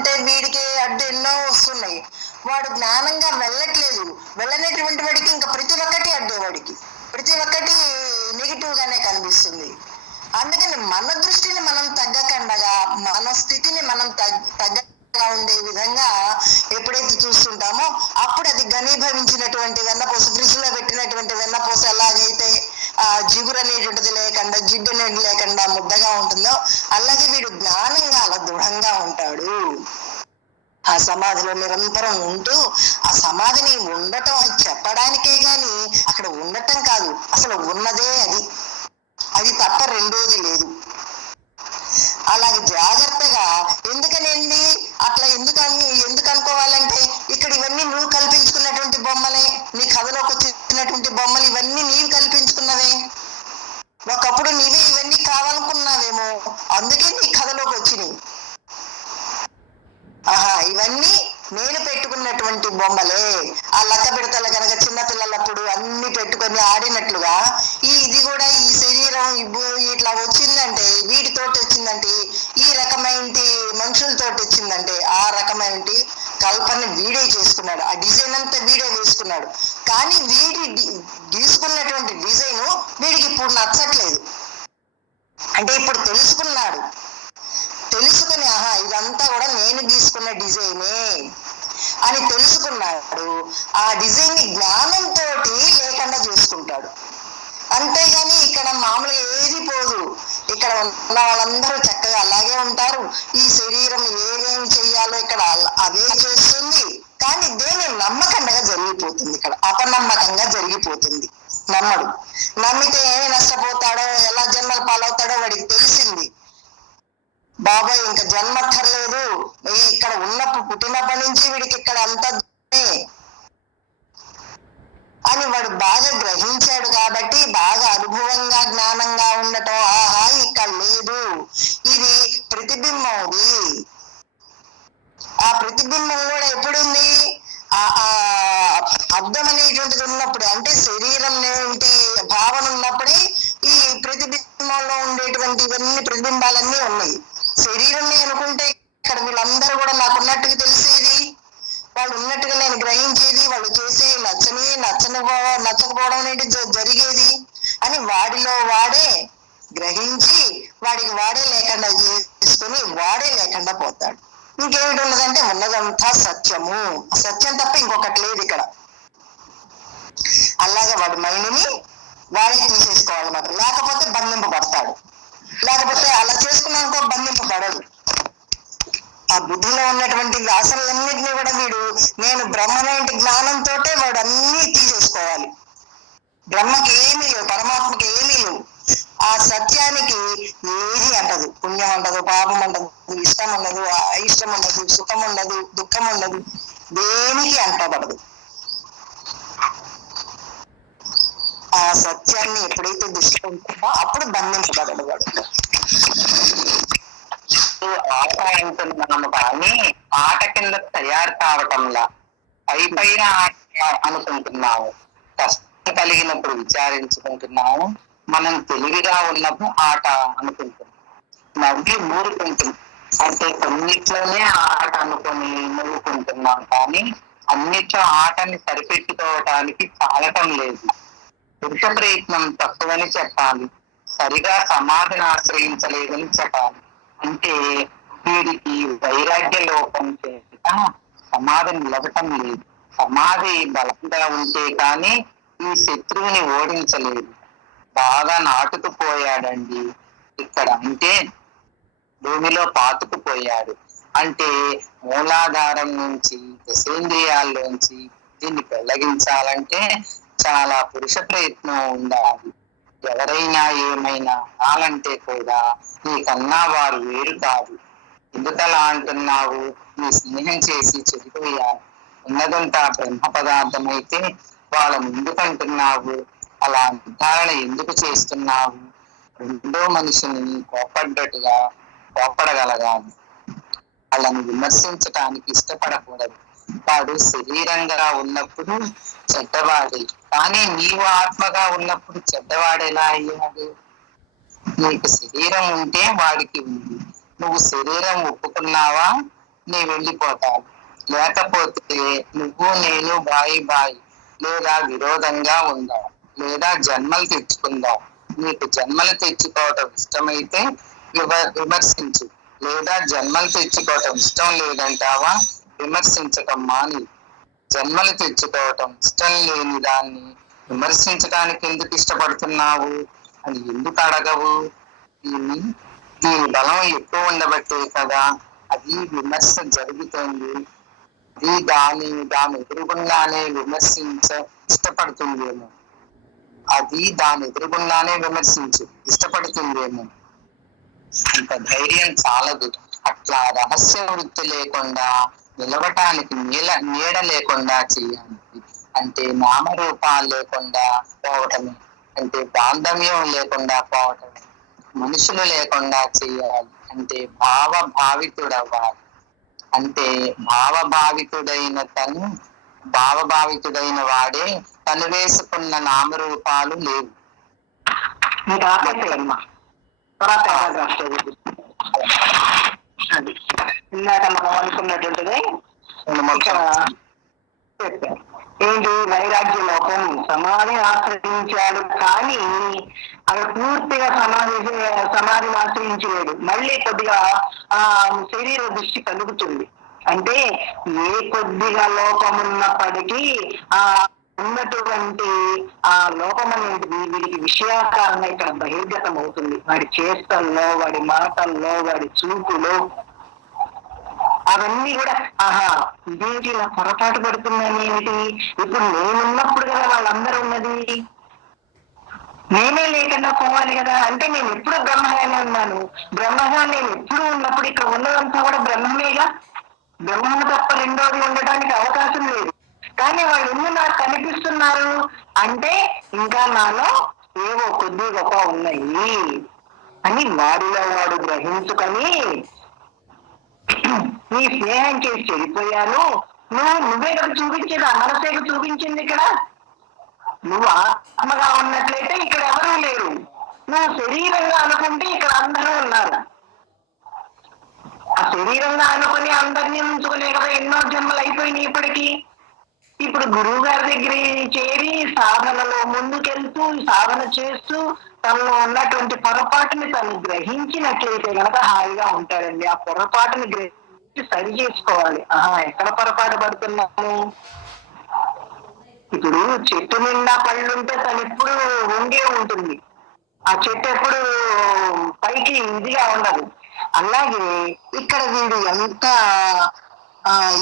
అంటే వీడికి అడ్డు ఎన్నో వస్తున్నాయి. వాడు జ్ఞానంగా వెళ్ళట్లేదు. వెళ్ళనేటువంటి వాడికి ఇంకా ప్రతి ఒక్కటి అడ్డే వాడికి. ప్రతి ఒక్కటి నెగిటివ్ గానే కనిపిస్తుంది. అందుకని మన దృష్టిని మనం తగ్గకుండగా, మన స్థితిని మనం తగ్గగా ఉండే విధంగా ఎప్పుడైతే చూస్తుంటామో అప్పుడు అది ఘనీభవించినటువంటి వెన్నపూస, ఫ్రిడ్జ్ లో పెట్టినటువంటి వెన్నపూస ఎలాగైతే జిగురు అనేటువంటిది లేకుండా, జిడ్డు అనేది లేకుండా ముద్దగా ఉంటుందో అలాగే వీడు జ్ఞానంగా అలా దృఢంగా ఉంటాడు. ఆ సమాధిలో నిరంతరం ఉంటూ ఆ సమాధిని ఉండటం అని చెప్పడానికే గాని అక్కడ ఉండటం కాదు, అసలు ఉన్నదే అది, అది తప్ప రెండోది లేదు. అలాగే జాగ్రత్తగా ఎందుకనండి అట్లా ఎందుకు అనుకోవాలంటే ఇక్కడ ఇవన్నీ నువ్వు కల్పించుకున్నటువంటి బొమ్మలే, నీ కథలోకి వచ్చినటువంటి బొమ్మలు ఇవన్నీ నీవు కల్పించుకున్నవే. ఒకప్పుడు నీవే ఇవన్నీ కావాలనుకున్నావేమో, అందుకే నీ కథలోకి వచ్చినాయి. ఇవన్నీ నేను పెట్టుకున్నటువంటి బొమ్మలే. ఆ లక్క పిడతలు కనుక చిన్నపిల్లలప్పుడు అన్ని పెట్టుకొని ఆడినట్లుగా ఇది కూడా ఈ శరీరం ఇట్లా వచ్చిందంటే, వీటితోటి వచ్చిందంటే, ఈ రకమైన మనుషులతోటి వచ్చిందంటే ఆ రకమైన కల్పన వీడే చేసుకున్నాడు. ఆ డిజైన్ అంతా వీడే వేసుకున్నాడు. కానీ వీడి గీసుకున్నటువంటి డిజైన్ వీడికి ఇప్పుడు నచ్చట్లేదు. అంటే ఇప్పుడు తెలుసుకున్నాడు. తెలుసుకుని ఇదంతా కూడా నేను గీసుకున్న డిజైనే అని తెలుసుకున్నాడు. ఆ డిజైన్ ని జ్ఞానంతో లేకుండా చేసుకుంటాడు. అంతేగాని ఇక్కడ మామూలుగా ఏది పోదు. ఇక్కడ ఉన్న వాళ్ళందరూ చక్కగా అలాగే ఉంటారు. ఈ శరీరం ఏమేమి చెయ్యాలో ఇక్కడ అదే చేస్తుంది. కానీ దేని నమ్మకంగా జరిగిపోతుంది. ఇక్కడ అపనమ్మకంగా జరిగిపోతుంది. నమ్మడు. నమ్మితే ఏమి నష్టపోతాడో, ఎలా జన్మలు పాలవుతాడో వాడికి తెలిసింది. బాబాయ్ ఇంకా జన్మక్కర్లేదు, ఇక్కడ ఉన్నప్పుడు పుట్టినప్పటి నుంచి వీడికి ఇక్కడ అంతా అని వాడు బాగా గ్రహించాడు. కాబట్టి బాగా అనుభవంగా జ్ఞానంగా ఉండటం, ఇక్కడ లేదు, ఇది ప్రతిబింబం. ఆ ప్రతిబింబం కూడా ఎప్పుడుంది? అర్థం అనేటువంటిది ఉన్నప్పుడు, అంటే శరీరం ఏంటి భావన ఉన్నప్పుడే ఈ ప్రతిబింబంలో ఉండేటువంటి ఇవన్నీ ప్రతిబింబాలన్నీ ఉన్నాయి. శరీరమే అనుకుంటే ఇక్కడ వీళ్ళందరూ కూడా నాకున్నట్టుగా తెలిసేది, వాళ్ళు ఉన్నట్టుగా నేను గ్రహించేది, వాళ్ళు చేసే నచ్చకపోవడం అనేది జరిగేది అని వాడిలో వాడే గ్రహించి వాడికి వాడే లేకుండా చేసుకుని వాడే లేకుండా పోతాడు. ఇంకేమిటి ఉన్నదంటే ఉన్నదంతా సత్యము. సత్యం తప్ప ఇంకొకటి లేదు ఇక్కడ. అలాగే వాడి మైండ్ని వాడే తీసేసుకోవాలన్నమాట. లేకపోతే బంధింపబడతాడు. లేకపోతే అలా చేసుకున్నాకో బంధింపబడదు. ఆ బుద్ధిలో ఉన్నటువంటి వాసనలన్నింటినీ కూడా వీడు నేను బ్రహ్మనేంటి జ్ఞానంతో వాడు అన్నీ తీసేసుకోవాలి. బ్రహ్మకి ఏమీ లేవు, పరమాత్మకి ఏమీ లేవు. ఆ సత్యానికి ఏది అంటదు. పుణ్యం ఉండదు, పాపం ఉండదు, ఇష్టం ఉండదు, అయిష్టం ఉండదు, సుఖం ఉండదు, దుఃఖం ఉండదు, దేనికి అంటబడదు. ఆ సత్యాన్ని ఎప్పుడైతే దృష్టి ఉంటుందో అప్పుడు బంధించబడడు వాడు. ఆట అంటున్నాము కానీ ఆట కింద తయారు కావటంలా పైన అనుకుంటున్నాము. కష్టం కలిగినప్పుడు విచారించుకుంటున్నాము. మనం తెలివిగా ఉన్నప్పుడు ఆట అనుకుంటున్నాం. నవ్వి ఊరుకుంటున్నాం. అంటే కొన్నిట్లోనే ఆట అనుకుని నవ్వుకుంటున్నాం కానీ అన్నిట్లో ఆటని సరిపెట్టుకోవటానికి చాలటం లేదు. పురుష ప్రయత్నం తక్కువని చెప్పాలి, సరిగా సమాధిని ఆశ్రయించలేదని చెప్పాలి. అంటే వీడికి వైరాగ్య లోపం చేత సమాధి నిలవటం లేదు. సమాధి బలంగా ఉంటే కానీ ఈ శత్రువుని ఓడించలేదు. బాగా నాటుకుపోయాడండి ఇక్కడ. అంటే భూమిలో పాతుకుపోయాడు. అంటే మూలాధారం నుంచి దశేంద్రియాల్లోంచి దీన్ని పెళ్లగించాలంటే చాలా పురుష ప్రయత్నం ఉండాలి. ఎవరైనా ఏమైనా అనాలంటే కూడా నీకన్నా వారు వేరు కాదు. ఎందుకలా అంటున్నావు? నీ స్నేహం చేసి చెడిపోయారు. ఉన్నదంతా బ్రహ్మ పదార్థం అయితే వాళ్ళని ఎందుకు అంటున్నావు? అలా నిర్ధారణ ఎందుకు చేస్తున్నావు? రెండో మనిషిని కోపడగలగాలి. వాళ్ళని విమర్శించటానికి ఇష్టపడకూడదు. వాడు శరీరంగా ఉన్నప్పుడు చెడ్డవాడే, కానీ నీవు ఆత్మగా ఉన్నప్పుడు చెడ్డవాడు ఎలా అయ్యాడు? నీకు శరీరం ఉంటే వాడికి ఉంది. నువ్వు శరీరం ఒప్పుకున్నావా? నీ వెళ్ళిపోతాను. లేకపోతే నువ్వు నేను బాయి లేదా విరోధంగా ఉందాం, లేదా జన్మలు తెచ్చుకుందాం. నీకు జన్మలు తెచ్చుకోవటం ఇష్టమైతే విమర్శించు, లేదా జన్మలు తెచ్చుకోవటం ఇష్టం లేదంటావా విమర్శించటం మాని. జన్మలు తెచ్చుకోవటం ఇష్టం లేని దాన్ని విమర్శించడానికి ఎందుకు ఇష్టపడుతున్నావు అని ఎందుకు అడగవు? దీని బలం ఎక్కువ ఉండబట్టే కదా అది విమర్శ జరుగుతుంది. అది దాని ఎదురుగుండానే ఇష్టపడుతుందేమో. అది దాని ఎదురుగుండానే ఇష్టపడుతుందేమో. అంత ధైర్యం చాలదు. అట్లా రహస్య వృత్తి లేకుండా నిలవటానికి నీడ లేకుండా చేయాలి. అంటే నామరూపాలు లేకుండా పోవటమే, అంటే బాంధవ్యం లేకుండా పోవటమే, మనుషులు లేకుండా చేయాలి. అంటే భావభావితుడవ్వాలి. అంటే భావభావితుడైన వాడే తను వేసుకున్న నామరూపాలు లేవు. ఇందాక మనం అనుకున్నటువంటిది ఏంటి, వైరాగ్య లోపం. సమాధిని ఆశ్రయించాడు కానీ అక్కడ పూర్తిగా సమాధిని ఆశ్రయించలేడు. మళ్ళీ కొద్దిగా ఆ శరీర దృష్టి కలుగుతుంది. అంటే ఏ కొద్దిగా లోపమున్నప్పటికీ ఆ ఉన్నటువంటి ఆ లోపం అనేది వీడికి విషయాకారంగా ఇక్కడ బహిర్గతం అవుతుంది. వాడి చేష్టల్లో, వాడి మాటల్లో, వాడి చూపులో అవన్నీ కూడా ఆహా ఇదేంటి ఇలా పొరపాటు పడుతున్నాను ఏమిటి, ఇప్పుడు నేనున్నప్పుడు కదా వాళ్ళందరూ ఉన్నది, నేనే లేకుండా పోవాలి కదా. అంటే నేను ఎప్పుడు బ్రహ్మగానే ఉన్నాను. బ్రహ్మగా నేను ఎప్పుడు ఉన్నప్పుడు ఇక్కడ ఉన్నదంతా కూడా బ్రహ్మమేగా. బ్రహ్మము తప్ప రెండోది ఉండడానికి అవకాశం లేదు. కానీ వాళ్ళు ఎందుకు నాకు కనిపిస్తున్నారు అంటే ఇంకా నాలో ఏవో కొద్ది గొప్ప ఉన్నాయి అని వాడిలో వాడు గ్రహించుకొని నీ స్నేహం చేసి చెడిపోయాను. నువ్వే కదా చూపించేది, ఆ మనసేకు చూపించింది. ఇక్కడ నువ్వు ఆత్మగా ఉన్నట్లయితే ఇక్కడ ఎవరూ లేరు. నువ్వు శరీరంగా అనుకుంటే ఇక్కడ అందరూ ఉన్నారు. ఆ శరీరంగా అనుకుని అందరినీ ఉంచుకునే కదా ఎన్నో జన్మలు అయిపోయినాయి ఇప్పటికీ. ఇప్పుడు గురువు గారి దగ్గర చేరి సాధనలో ముందుకెళ్తూ సాధన చేస్తూ తనలో ఉన్నటువంటి పొరపాటుని తను గ్రహించినట్లయితే కనుక హాయిగా ఉంటాడండి. ఆ పొరపాటుని గ్రహించి సరి చేసుకోవాలి. ఎక్కడ పొరపాటు పడుతున్నాము? ఇప్పుడు చెట్టు నిండా పళ్ళుంటే తను ఎప్పుడు వంగే ఉంటుంది. ఆ చెట్టు ఎప్పుడు పైకి ఇదిగా ఉండదు. అలాగే ఇక్కడ వీడు ఎంత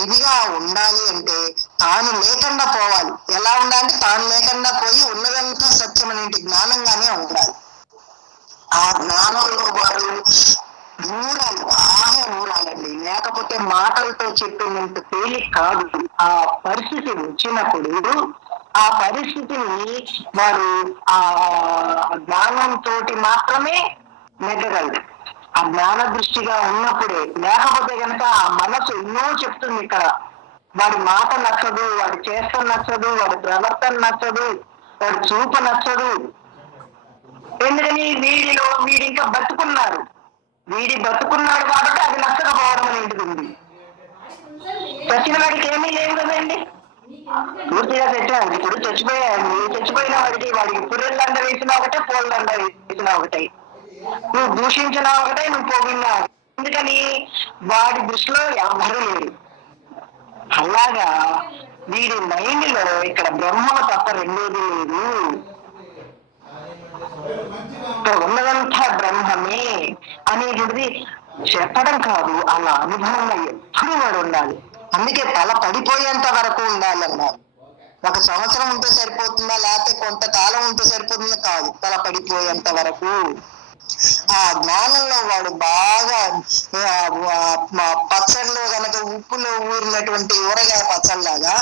ఇదిగా ఉండాలి అంటే తాను లేకుండా పోవాలి. ఎలా ఉండాలి? తాను లేకుండా పోయి ఉన్నదంతా సత్యం అనేటి జ్ఞానంగానే ఉండాలి. ఆ జ్ఞానంలో వాడు ఊరాలి, బాగా ఊరాలండి. లేకపోతే మాటలతో చెప్పినంత తేలిక కాదు. ఆ పరిస్థితి వచ్చినప్పుడు ఆ పరిస్థితిని వాడు ఆ జ్ఞానంతో మాత్రమే నెగ్గగలడు. ఆ జ్ఞాన దృష్టిగా ఉన్నప్పుడే. లేకపోతే కనుక ఆ మనసు ఎన్నో చెప్తుంది. ఇక్కడ వాడి మాట నచ్చదు, వాడి చేష్ట నచ్చదు, వాడి ప్రవర్తన నచ్చదు, వాడి చూపు నచ్చదు. ఎందుకని? వీడి ఇంకా బతుకున్నాడు. వీడి బతుకున్నాడు కాబట్టి అది నచ్చకపోవడం అనేది ఉంది. చచ్చిన వాడికి ఏమీ లేవు కదండి. పూర్తిగా తెచ్చాను. ఇప్పుడు చచ్చిపోయిన వాడికి పుర్రెల్లండ వేసినా ఒకటే, పోల్దండ వేసినా ఒకటే, నువ్వు దూషించినా ఒకటే, నువ్వు పోగినా. ఎందుకని? వాడి దృష్టిలో ఎవరు లేరు. అలాగా వీడి మైండ్ లో ఇక్కడ బ్రహ్మము తప్ప రెండోది లేదు. ఇక్కడ ఉన్నదంతా బ్రహ్మమే అనేటువంటిది చెప్పడం కాదు, అలా అనుభవంగా ఎప్పుడు వాడు ఉండాలి. అందుకే తల పడిపోయేంత వరకు ఉండాలన్నారు. 1 సంవత్సరం ఉంటే సరిపోతుందా, లేకపోతే కొంతకాలం ఉంటే సరిపోతుందా? కాదు, తల పడిపోయేంత వరకు. ఆ జ్ఞానంలో వాడు బాగా పచ్చళ్ళలో కనుక ఉప్పులో ఊరినటువంటి ఊరగాయ పచ్చళ్ళలాగా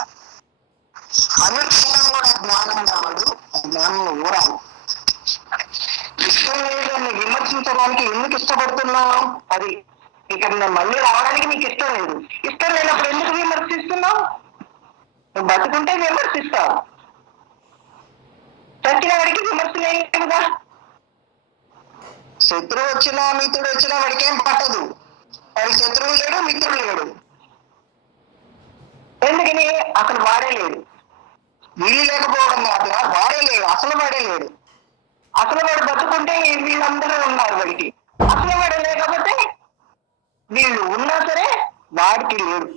అనుక్షణం కూడా జ్ఞానంగా వాడు ఆ జ్ఞానంలో ఊరాలి. ఇష్టం లేదని విమర్శించడానికి ఎందుకు ఇష్టపడుతున్నావు? అది ఇక్కడ నేను మళ్ళీ రావడానికి నీకు ఇష్టం లేదు. ఇష్టం లేనప్పుడు ఎందుకు విమర్శిస్తున్నావు? నువ్వు బతుకుంటే విమర్శిస్తావు, చచ్చిన వాడికి విమర్శ లేదు కదా. శత్రువు వచ్చినా మిత్రుడు వచ్చినా వాడికి ఏం పట్టదు. వాడికి శత్రువు లేడు, మిత్రుడు లేడు. ఎందుకని అసలు వాడే లేడు. వీళ్ళు లేకపోవడం కాదు, వాడే లేడు, అసలు వాడే లేడు. అసలు వాడు బతుకుంటే వీళ్ళందరూ ఉన్నారు వాడికి. అసలు వాడు లేకపోతే వీళ్ళు ఉన్నా సరే వాడికి లేడు.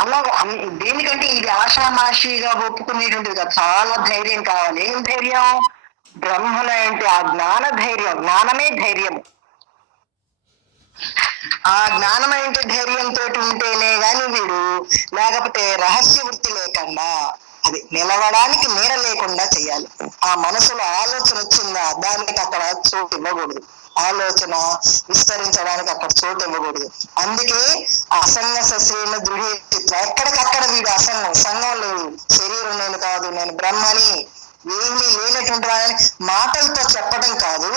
అలాగే దేనికంటే ఇది ఆషామాషిగా ఒప్పుకునేటువంటిది కాదు, చాలా ధైర్యం కావాలి. ఏం ధైర్యం? బ్రహ్మణ అంటే ఆ జ్ఞాన ధైర్యం. జ్ఞానమే ధైర్యం. ఆ జ్ఞానమైన ధైర్యంతో ఉంటేనే గాని వీడు, లేకపోతే రహస్య వృత్తి లేకుండా అది నిలవడానికి నీడ లేకుండా చేయాలి. ఆ మనసులో ఆలోచన వచ్చిందా, దానికి అక్కడ చోటు ఇవ్వకూడదు. ఆలోచన విస్తరించడానికి అక్కడ చోటు ఇవ్వకూడదు. అందుకే అసంగ సశ్రీన దృఢిత్వ, ఎక్కడికక్కడ వీడు అసంగం. సంఘం లేదు, శరీరం నేను కాదు, నేను బ్రహ్మని, ఏమీ లేనటువంటి వాళ్ళని మాటలతో చెప్పడం కాదు,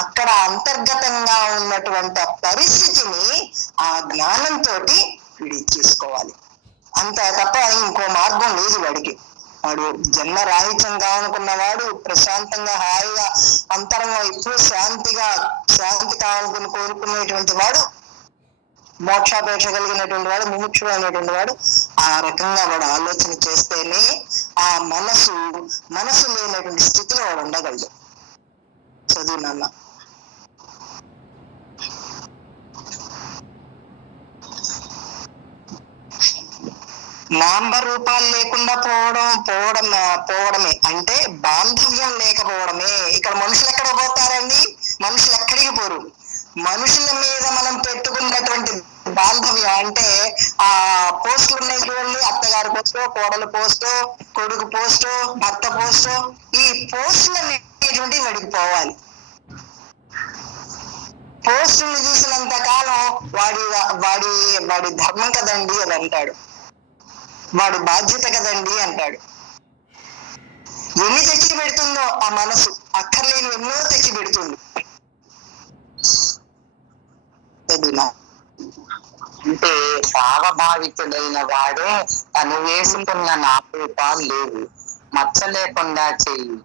అక్కడ అంతర్గతంగా ఉన్నటువంటి పరిస్థితిని ఆ జ్ఞానంతో వీడు ఇచ్చేసుకోవాలి. అంత తప్ప ఇంకో మార్గం లేదు వాడికి. వాడు జన్మ రాహిత్యంగా అనుకున్నవాడు, ప్రశాంతంగా హాయిగా అంతరంగా ఎప్పుడు శాంతి కావాలనుకుని కోరుకునేటువంటి వాడు, మోక్షాపేక్ష కలిగినటువంటి వాడు, ముముక్షుడు అనేటువంటి వాడు ఆ రకంగా వాడు ఆలోచన చేస్తేనే ఆ మనసు లేనటువంటి స్థితిలో వాడు ఉండగలడు. చదువు నాన్న. నామరూపాలు లేకుండా పోవడమే అంటే బాంధవ్యం లేకపోవడమే. ఇక్కడ మనుషులు ఎక్కడ పోతారండి? మనుషులు ఎక్కడికి పోరు. మనుషుల మీద మనం పెట్టుకున్నటువంటి బాంధవ్యం అంటే ఆ పోస్టులు ఉన్నాయి చూడండి, అత్తగారి పోస్టో, కోడలు పోస్టో, కొడుకు పోస్టో, భర్త పోస్టో, ఈ పోస్టులు అనేటువంటి వాడికి పోవాలి. పోస్టులు చూసినంత కాలం వాడి ధర్మం కదండి అది అంటాడు, వాడి బాధ్యత కదండి అంటాడు. ఎన్ని తెచ్చి పెడుతుందో ఆ మనసు, అక్కర్లేని ఎన్నో తెచ్చి పెడుతుంది. అంటే భావభావితుడైన వాడే తను వేసుకున్న నామరూపాలు లేవు, మచ్చ లేకుండా చెయ్యి,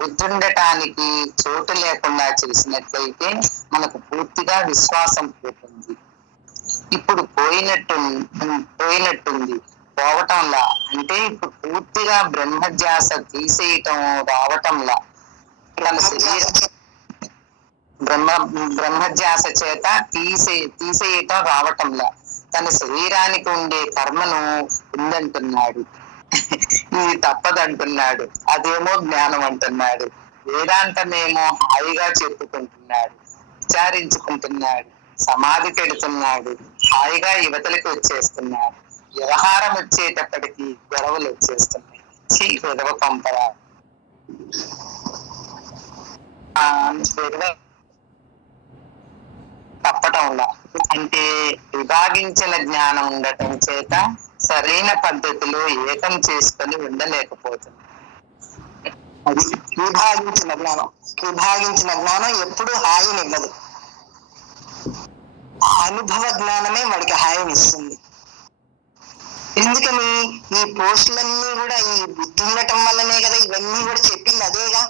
బుద్ధుండటానికి చోటు లేకుండా చేసినట్లయితే మనకు పూర్తిగా విశ్వాసం పోతుంది. ఇప్పుడు పోయినట్టుంది పోవటంలా, అంటే ఇప్పుడు పూర్తిగా బ్రహ్మధ్యాస తీసేయటం రావటంలా, తన శరీరం బ్రహ్మధ్యాస చేత తీసేయటం రావటంలా తన శరీరానికి ఉండే కర్మను ఉందంటున్నాడు. ఇది తప్పదంటున్నాడు. అదేమో జ్ఞానం అంటున్నాడు. వేదాంతమేమో హాయిగా చెప్పుకుంటున్నాడు, విచారించుకుంటున్నాడు, సమాధి పెడుతున్నాడు, హాయిగా యువతలకి వచ్చేస్తున్నాడు. వ్యవహారం వచ్చేటప్పటికి గొడవలు వచ్చేస్తున్నాయి. విధవ పంపరా తప్పటంలా, అంటే విభాగించిన జ్ఞానం ఉండటం చేత సరైన పద్ధతిలో ఏకం చేసుకొని ఉండలేకపోతుంది. అది విభాగించిన జ్ఞానం ఎప్పుడు హాయినివ్వదు. అనుభవ జ్ఞానమే వాడికి హాయినిస్తుంది. ఎందుకని? ఈ పోస్టులన్నీ కూడా ఈ బుద్ధి ఉండటం వల్లనే కదా ఇవన్నీ కూడా చెప్పింది అదేగా.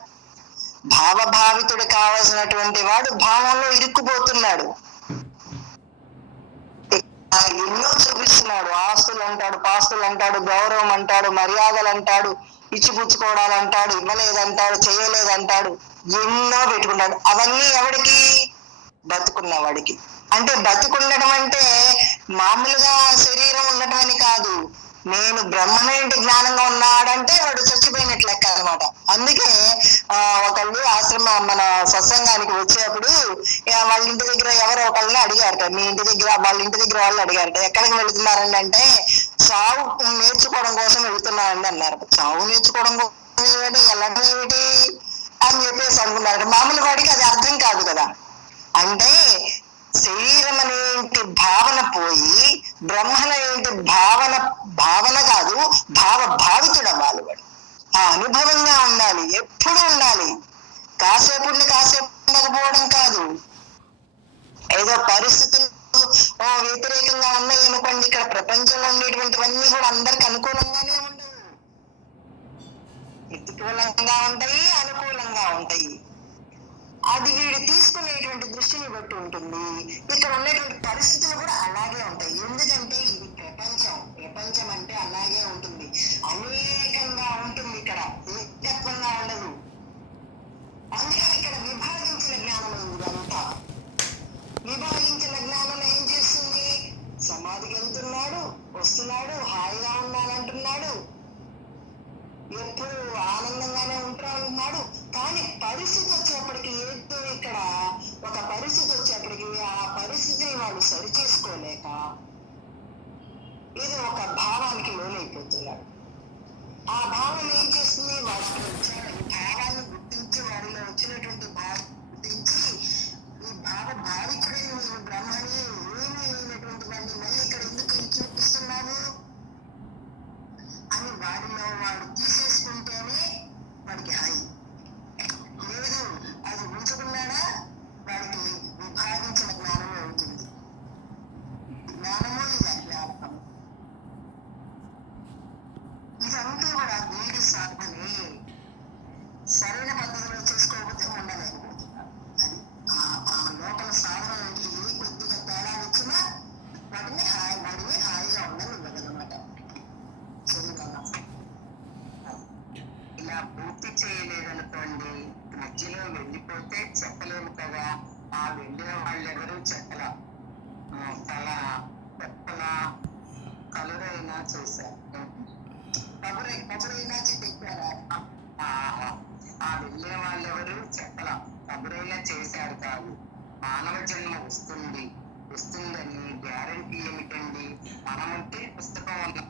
భావభావితుడు కావాల్సినటువంటి వాడు భావంలో ఇరుక్కుపోతున్నాడు. ఎన్నో చూపిస్తున్నాడు. ఆస్తులు అంటాడు, పాస్తులు అంటాడు, గౌరవం అంటాడు, మర్యాదలు అంటాడు, ఇచ్చిపుచ్చుకోవడాలు అంటాడు, ఇవ్వలేదంటాడు, చేయలేదంటాడు, ఎన్నో పెట్టుకున్నాడు. అవన్నీ ఎవడికి? బతుకున్నవాడికి. అంటే బతుకుండడం అంటే మామూలుగా శరీరం ఉండటం అని కాదు. నేను బ్రహ్మనేంటి జ్ఞానంగా ఉన్నాడంటే వాడు చచ్చిపోయినట్లు లెక్క అనమాట. అందుకే ఒకళ్ళు మన సత్సంగానికి వచ్చేప్పుడు వాళ్ళ ఇంటి దగ్గర ఎవరో ఒకళ్ళని అడిగారట, మీ ఇంటి దగ్గర వాళ్ళ ఇంటి దగ్గర వాళ్ళు అడిగారట, ఎక్కడికి వెళుతున్నారండి అంటే చావు నేర్చుకోవడం కోసం వెళుతున్నారండి అన్నారు. చావు నేర్చుకోవడం కోసం ఎలాంటి ఏమిటి అని చెప్పేసి అనుకున్నారట. మామూలు వాడికి అది అర్థం కాదు కదా. అంటే శరీరం అనేంటి భావన పోయి బ్రహ్మనేంటి భావన కాదు, భావితుడు అవ్వాలి వాడు. ఆ అనుభవంగా ఉండాలి, ఎప్పుడు ఉండాలి. కాసేపు ఉండకపోవడం కాదు. ఏదో పరిస్థితులు వ్యతిరేకంగా ఉన్నాయి అనుకోండి, ఇక్కడ ప్రపంచంలో ఉండేటువంటివన్నీ కూడా అందరికి అనుకూలంగానే ఉండవు. ప్రతికూలంగా ఉంటాయి, అనుకూలంగా ఉంటాయి. అది వీడు తీసుకునేటువంటి దృష్టిని బట్టి ఉంటుంది. ఇక్కడ ఉండేటువంటి పరిస్థితులు కూడా అలాగే ఉంటాయి. ఎందుకంటే వాడు సరి చేసుకోలేక ఏదో ఒక భావానికి లోనైపోతున్నాడు. ఆ భావం ఏం చేస్తుంది? వాటికి వచ్చాడు ఈ భావాన్ని గుర్తించి, వారిలో వచ్చినటువంటి భావం గుర్తించి, ఈ భావికుడైన నీవు బ్రహ్మని అయినటువంటి వాడిని మళ్ళీ ఇక్కడ ఎందుకు చూపిస్తున్నావు అని వాడిలో వాడు తీసేసుకుంటేనే వాడికి హాయి. లేదు, అది ఉంచుకున్నాడా వాడికి విభాగించిన జ్ఞానమే అవుతుంది. జ్ఞానము ఇది అజ్ఞానం. ఇదంతా కూడా వీడి సాధనే. సరైన పద్ధతిలో చేసుకోకపోతే ఉండలేకపోతున్నారు. అది ఆ లోపల సాధనకి ఏ కొద్దిగా తేడా వచ్చినా వాటిని హాయిగా ఉండదన్నమాట. ఇలా పూర్తి చేయలేదనుకోండి, మధ్యలో వెళ్ళిపోతే చెప్పలేము కదా. ఆ వెళ్ళిన వాళ్ళెవరూ చెప్పల, చెప్పల కలురైనా చేశారు. కబురైనా చెప్పారా? ఆ వెళ్ళే వాళ్ళెవరూ చెప్పల, కబురైనా చేశారు కాదు. మానవ జన్మ వస్తుందని గ్యారంటీ ఏమిటండి? మనమంటే పుస్తకం ఉన్న